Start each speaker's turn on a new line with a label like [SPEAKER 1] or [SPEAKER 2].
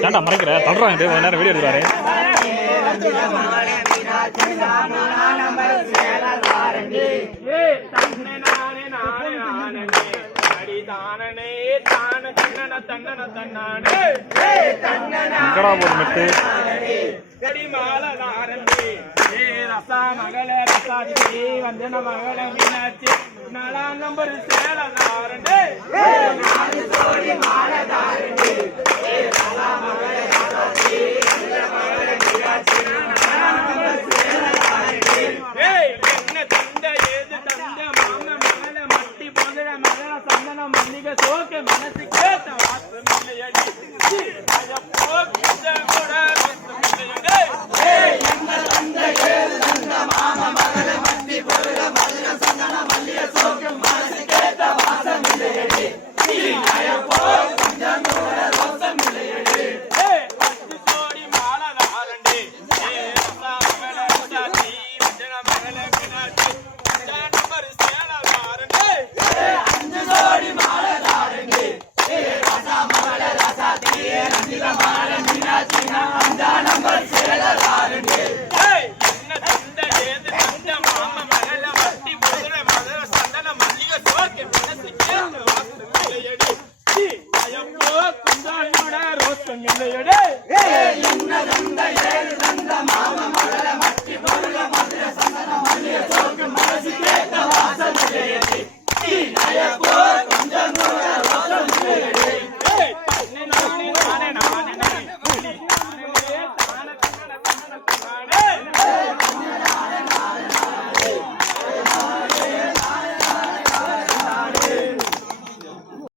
[SPEAKER 1] ஏன்டா மறைக்கிற? தள்ளுறாங்க டேய், கொஞ்ச நேரம் வீடியோ எடுக்கிறாரு.
[SPEAKER 2] ஏ தன்னை நானே நானே நானே அடி தானனே தான தன்னன தன்னன தன்னானே
[SPEAKER 1] எங்கடா போகுது மெட்டு
[SPEAKER 2] கடி மாலதாரம்பி ஏ ரசா மகள மகள மீனாட்சி. நாலாம் நம்பர் சேலதாரண்டே. ஏய் என்ன தந்த ஏது தந்த மாம மகள மட்டி மகள மனசு கேட்ட வாத்து மில்லையடி தங்கண்டையடே என்ன தந்த ஏழு தந்த மாமா